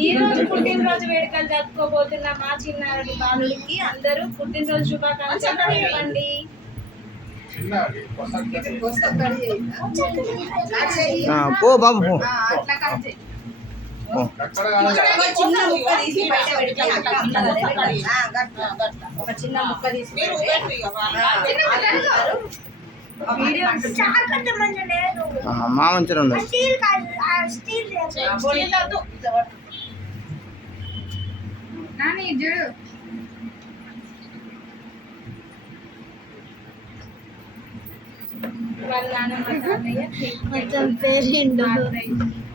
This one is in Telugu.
ఈ రోజు పుట్టినరోజు వేడుకలు జరుపుకోబోతున్న మా చిన్నారుడి బాలుడికి అందరూ పుట్టినరోజు శుభాకాంక్షలు చెప్పండి ఆ, పో బాబు పో. పో. చిన్న ముక్క తీసి బయట పెడితే అట్లా ఉన్నది అదే ఆ, గట్ల, గట్ల. ఒక చిన్న ముక్క తీసి పెడితే, తాతయ్య. కేక్ మొత్తం పేరెండు